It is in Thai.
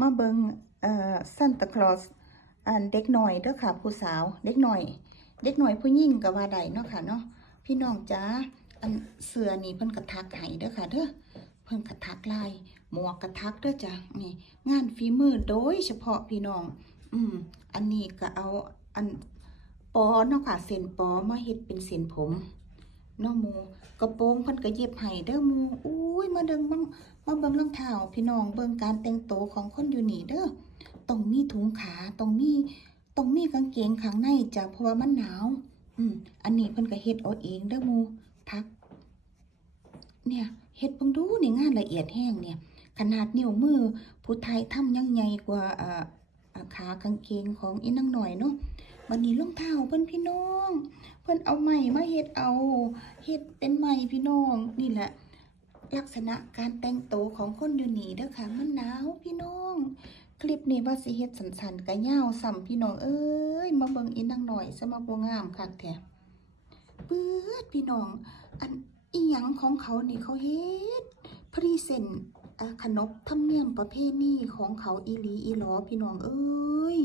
มาเบิงซันตาคลอสอันเด็กหน่อยเด้อค่ะผู้สาวเด็กหน่อยผู้หญิงก็ว่าได้เนาะค่ะเนาะพี่น้องจ้าอันเสื้อนี่เพิ่นกระทักให้เด้อค่ะเด้อเพิ่นกระทักลายหมวกกระทักเด้อจ้ะนี่งานฝีมือโดยเฉพาะพี่น้องอันนี้ก็เอาอันปอเนาะค่ะเส้นปอมาเฮ็ดเป็นเส้นผมเนาะหมูกระโปรงเพิ่นก็เย็บให้เด้อหมูอุ้ยมาเบิ่งรองเท้าพี่น้องเบิ่งการแต่งตัวของคนอยู่นี่เด้อต้องมีถุงขาต้องมีกางเกงข้างในจ้ะเพราะว่ามันหนาวอันนี้เพิ่นก็เฮ็ดเอาเองเด้อหมูทักเนี่ยเฮ็ดเบิ่งดูนี่งานละเอียดแฮงเนี่ยขนาดนิ้วมือผู้ไทยทำยังใหญ่กว่าขากางเกงของอีนางหน่อยเนาะวันนี้รองเท้าเพิ่นพี่น้องเพิ่นเอาไม้มาเฮ็ดเป็นไม้พี่น้องนี่แหละลักษณะการแต่งตัวของคนอยู่นี่เด้อค่ะมันหนาวพี่น้องคลิปนี้ว่าสิเฮ็ดสั้นๆก็ยาวซ้ำพี่น้องเอ้ยมาเบิ่งอีนางหน่อยซะมาบ่งามคักแท้เบิดพี่น้องอันอีหยังของเขานี่เขาเฮ็ดพรีเซนต์ขนบธรรมเนียมประเพณีของเขาอีหลีอีหลอพี่น้องเอ้ย